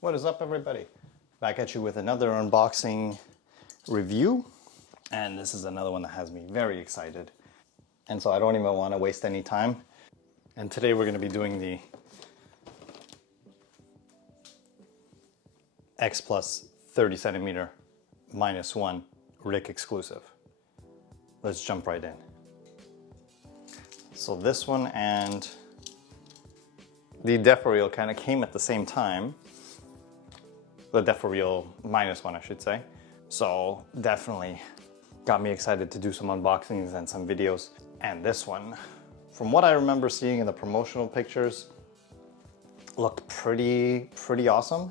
What is up, everybody? Back at you with another unboxing review, and this is another one that has me very excited, and so I don't even want to waste any time. And today we're going to be doing the X Plus 30 centimeter -1 RIC exclusive. Let's jump right in. So this one and the DeForReal kind of came at the same time. The DeForReal -1, I should say. So definitely got me excited to do some unboxings and some videos. And this one, from what I remember seeing in the promotional pictures, looked pretty awesome.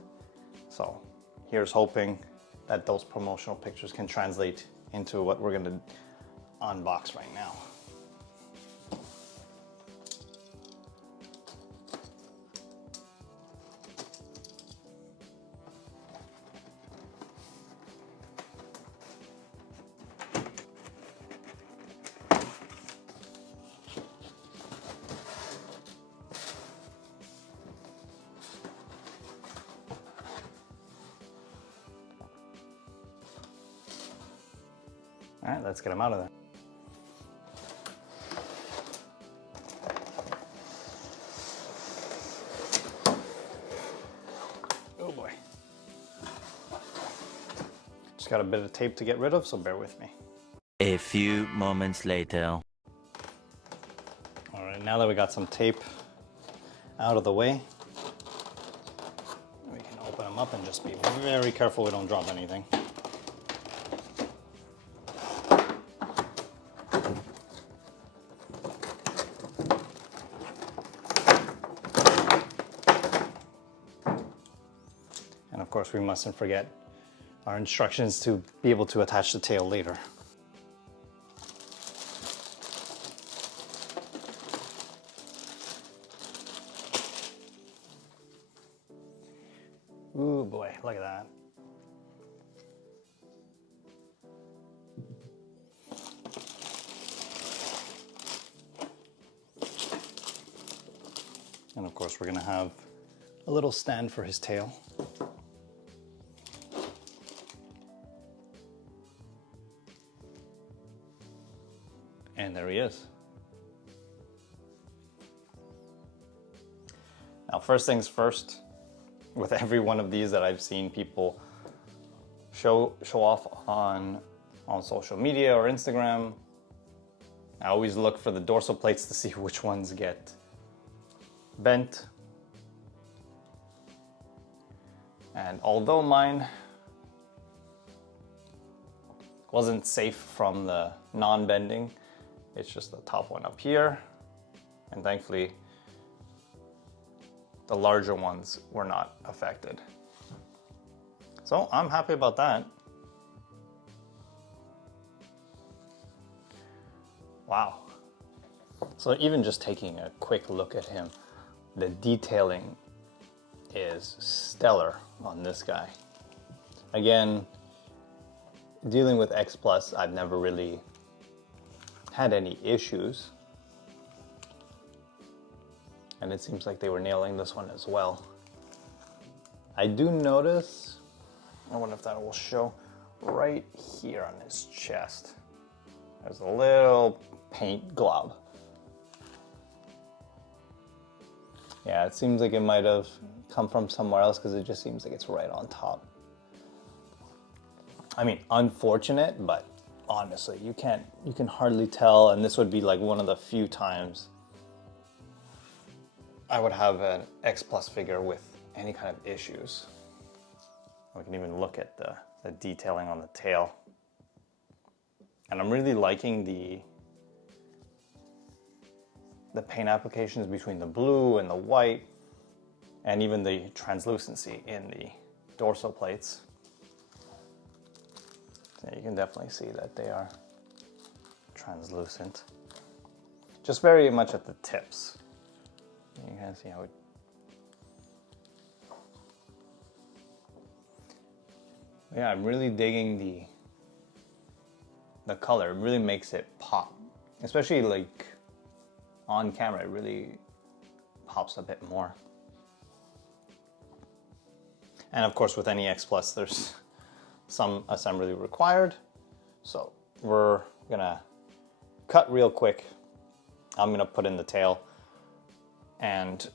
So here's hoping that those promotional pictures can translate into what we're gonna unbox right now. All right, let's get them out of there. Oh boy. Just got a bit of tape to get rid of, so bear with me. A few moments later. All right, now that we got some tape out of the way, we can open them up and just be very careful we don't drop anything. And of course, we mustn't forget our instructions to be able to attach the tail later. Ooh boy, look at that. And of course, we're gonna have a little stand for his tail. And there he is. Now, first things first, with every one of these that I've seen people show off on social media or Instagram, I always look for the dorsal plates to see which ones get bent. And although mine wasn't safe from the non-bending, it's just the top one up here, and thankfully the larger ones were not affected. So I'm happy about that. Wow. So even just taking a quick look at him, the detailing is stellar on this guy. Again, dealing with X Plus, I've never really had any issues, and it seems like they were nailing this one as well. I do notice, I wonder if that will show, right here on his chest, there's a little paint glob. Yeah, it seems like it might have come from somewhere else because it just seems like it's right on top. I mean, unfortunate, but honestly, you can hardly tell, and this would be like one of the few times I would have an X Plus figure with any kind of issues. We can even look at the detailing on the tail. And I'm really liking the paint applications between the blue and the white, and even the translucency in the dorsal plates. You can definitely see that they are translucent. Just very much at the tips. You can see how it... Yeah, I'm really digging the color. It really makes it pop. Especially like on camera, it really pops a bit more. And of course with any X Plus, there's some assembly required. So we're gonna cut real quick. I'm gonna put in the tail and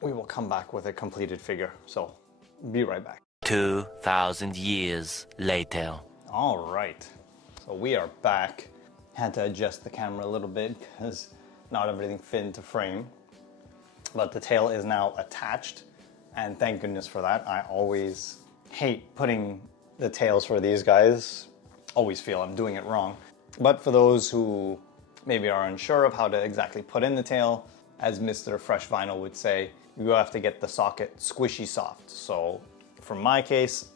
we will come back with a completed figure. So be right back. 2,000 years later. All right, so we are back. Had to adjust the camera a little bit because not everything fit into frame. But the tail is now attached, and thank goodness for that. I always hate putting the tails for these guys. Always feel I'm doing it wrong. But for those who maybe are unsure of how to exactly put in the tail, as Mr. Fresh Vinyl would say, you have to get the socket squishy soft. So for my case,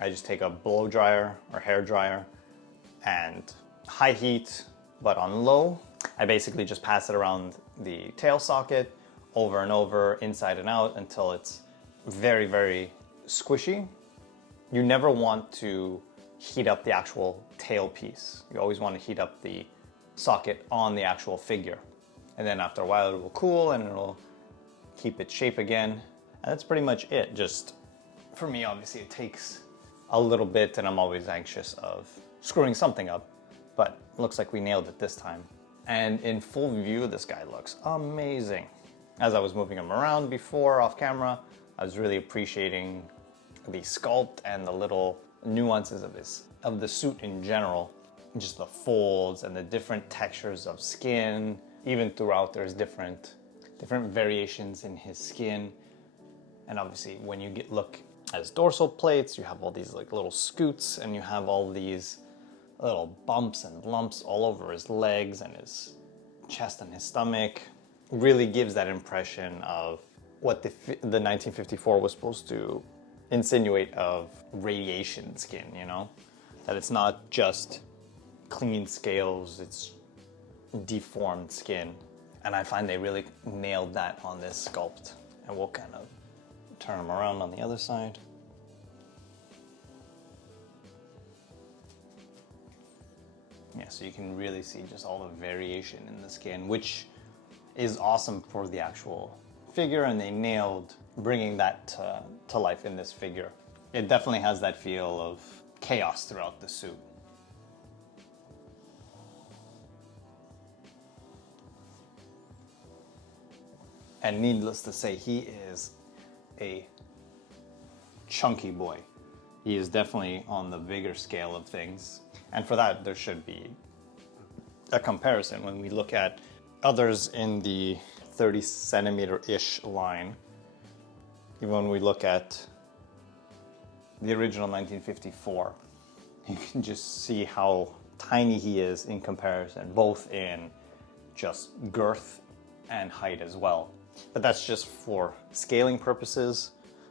I just take a blow dryer or hair dryer and high heat, but on low. I basically just pass it around the tail socket over and over, inside and out, until it's very, very squishy. You never want to heat up the actual tail piece. You always want to heat up the socket on the actual figure. And then after a while it will cool and it'll keep its shape again. And that's pretty much it. Just, for me, obviously it takes a little bit and I'm always anxious of screwing something up, but it looks like we nailed it this time. And in full view, this guy looks amazing. As I was moving him around before off camera, I was really appreciating the sculpt and the little nuances of the suit in general. Just the folds and the different textures of skin. Even throughout, there's different variations in his skin. And obviously, when you look at his dorsal plates, you have all these like little scoots, and you have all these little bumps and lumps all over his legs and his chest and his stomach. Really gives that impression of what the 1954 was supposed to insinuate of radiation skin, you know? That it's not just clean scales, it's deformed skin. And I find they really nailed that on this sculpt. And we'll kind of turn them around on the other side. Yeah, so you can really see just all the variation in the skin, which is awesome for the actual figure, and they nailed bringing that to life in this figure. It definitely has that feel of chaos throughout the suit. And needless to say, he is a chunky boy. He is definitely on the bigger scale of things. And for that, there should be a comparison when we look at others in the 30 centimeter-ish line. Even when we look at the original 1954, you can just see how tiny he is in comparison, both in just girth and height as well. But that's just for scaling purposes.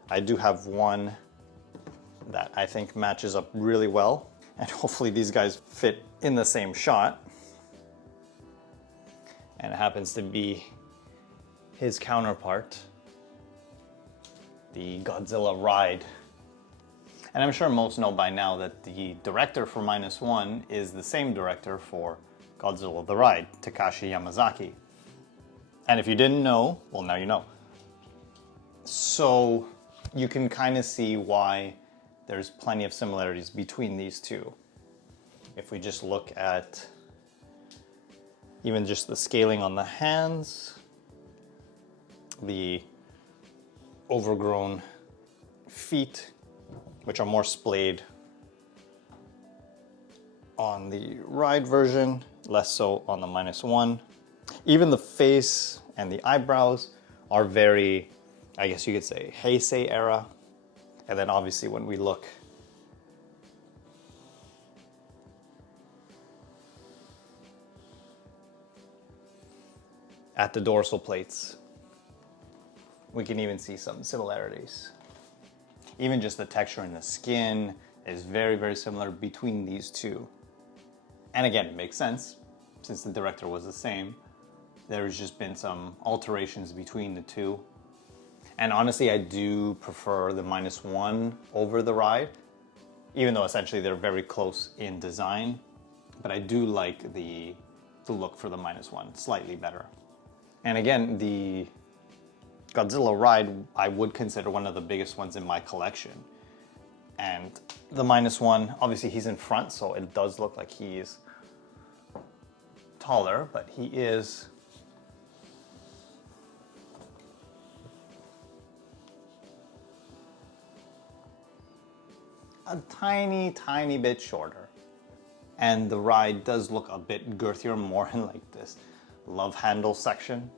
I do have one that I think matches up really well, and hopefully these guys fit in the same shot. And it happens to be his counterpart, the Godzilla ride. And I'm sure most know by now that the director for -1 is the same director for Godzilla the Ride, Takashi Yamazaki. And if you didn't know, well, now you know. So you can kind of see why there's plenty of similarities between these two. If we just look at even just the scaling on the hands, the overgrown feet, which are more splayed on the ride version, less so on the -1. Even the face and the eyebrows are very, I guess you could say, Heisei era. And then obviously when we look at the dorsal plates, we can even see some similarities. Even just the texture in the skin is very, very similar between these two. And again, it makes sense since the director was the same. There's just been some alterations between the two. And honestly, I do prefer the -1 over the ride, even though essentially they're very close in design. But I do like the look for the -1 slightly better. And again, the Godzilla ride I would consider one of the biggest ones in my collection. And the -1, obviously he's in front, so it does look like he's taller, but he is a tiny bit shorter. And the ride does look a bit girthier, more in like this love handle section.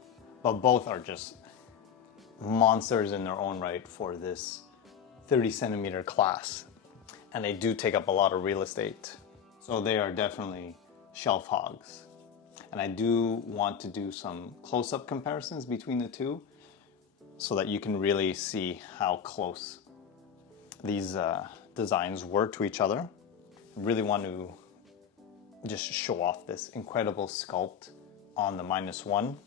But both are just monsters in their own right for this 30 centimeter class. And they do take up a lot of real estate. So they are definitely shelf hogs. And I do want to do some close-up comparisons between the two so that you can really see how close these designs were to each other. I really want to just show off this incredible sculpt on the -1,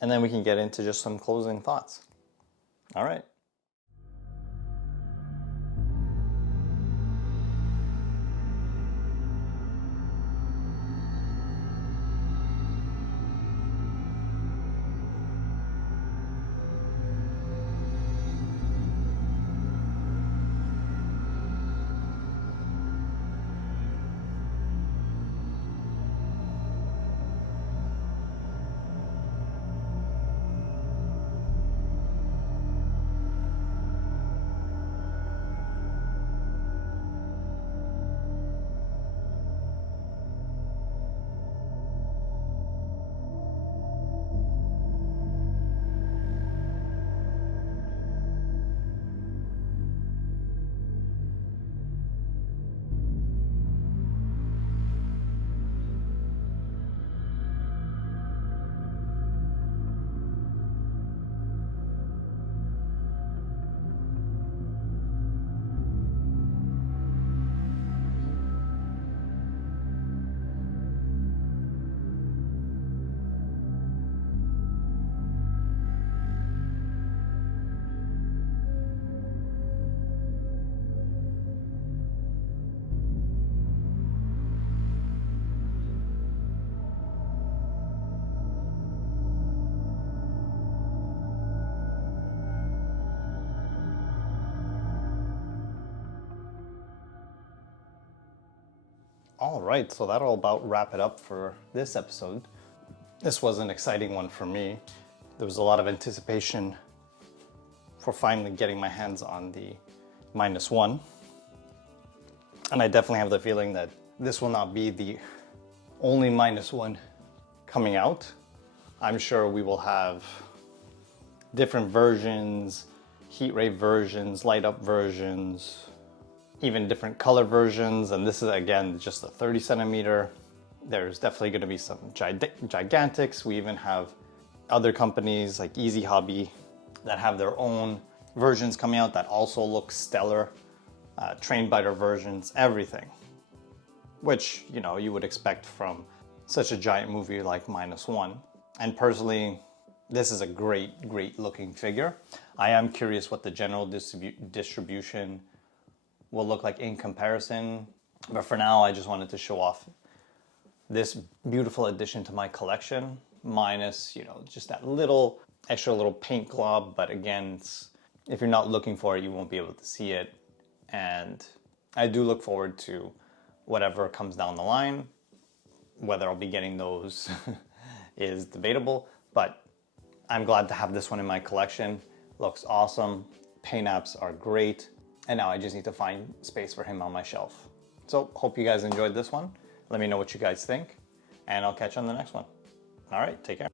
and then we can get into just some closing thoughts. All right. All right, so that'll about wrap it up for this episode. This was an exciting one for me. There was a lot of anticipation for finally getting my hands on the -1. And I definitely have the feeling that this will not be the only -1 coming out. I'm sure we will have different versions, heat ray versions, light up versions, even different color versions. And this is again just a 30 centimeter. There's definitely going to be some gigantics. We even have other companies like Easy Hobby that have their own versions coming out that also look stellar. Train biter versions, everything, which you would expect from such a giant movie like -1. And personally, this is a great looking figure. I am curious what the general distribution will look like in comparison. But for now, I just wanted to show off this beautiful addition to my collection, minus, just that extra little paint glob. But again, if you're not looking for it, you won't be able to see it. And I do look forward to whatever comes down the line. Whether I'll be getting those is debatable, but I'm glad to have this one in my collection. Looks awesome. Paint apps are great. And now I just need to find space for him on my shelf. So hope you guys enjoyed this one. Let me know what you guys think, and I'll catch you on the next one. All right, take care.